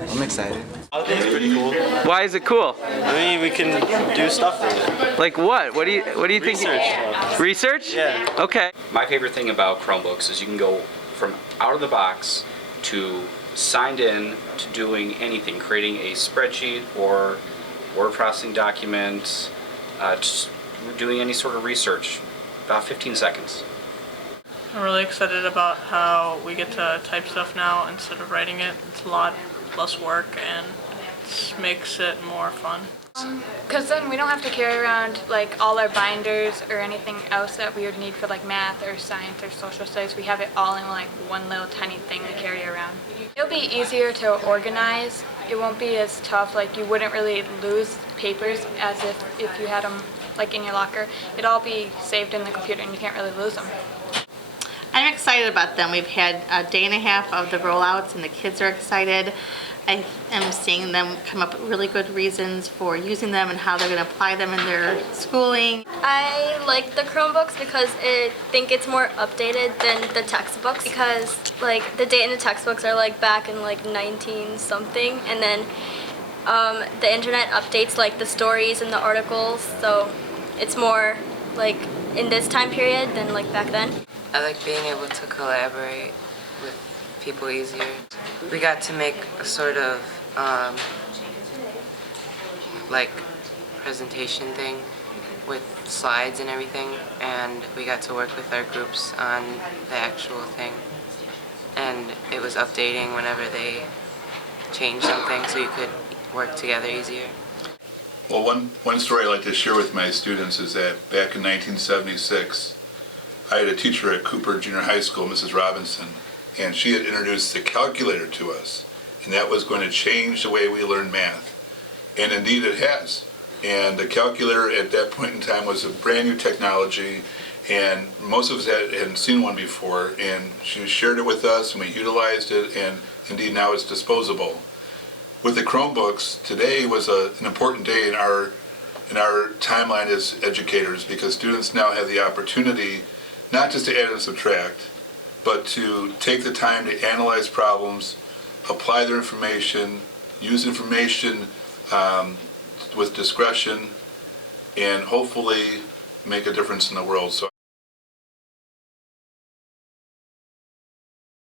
I'm excited. I think it's pretty cool. Why is it cool? I mean, we can do stuff with it. Like what? What do you think? Research stuff. Research? Yeah. Okay. My favorite thing about Chromebooks is you can go from out of the box to signed in to doing anything, creating a spreadsheet or word processing documents, just doing any sort of research. About 15 seconds. I'm really excited about how we get to type stuff now instead of writing it. It's a lot less work and it makes it more fun. Because then we don't have to carry around like all our binders or anything else that we would need for like math or science or social studies. We have it all in like one little tiny thing to carry around. It'll be easier to organize. It won't be as tough. Like you wouldn't really lose papers as if you had them like in your locker. It'd all be saved in the computer and you can't really lose them. I'm excited about them. We've had a day and a half of the rollouts and the kids are excited. I am seeing them come up with really good reasons for using them and how they're going to apply them in their schooling. I like the Chromebooks because I think it's more updated than the textbooks, because like the date in the textbooks are like back in like 19 something, and then the internet updates like the stories and the articles, so it's more like in this time period than like back then. I like being able to collaborate with people easier. We got to make a sort of like presentation thing with slides and everything, and we got to work with our groups on the actual thing, and it was updating whenever they changed something so you could work together easier. Well, one story I like to share with my students is that back in 1976, I had a teacher at Cooper Junior High School, Mrs. Robinson, and she had introduced the calculator to us, and that was going to change the way we learn math. And indeed it has. And the calculator at that point in time was a brand new technology, and most of us hadn't seen one before, and she shared it with us and we utilized it, and indeed now it's disposable. With the Chromebooks, today was an important day in our timeline as educators, because students now have the opportunity not just to add and subtract, but to take the time to analyze problems, apply their information, use information with discretion, and hopefully make a difference in the world. So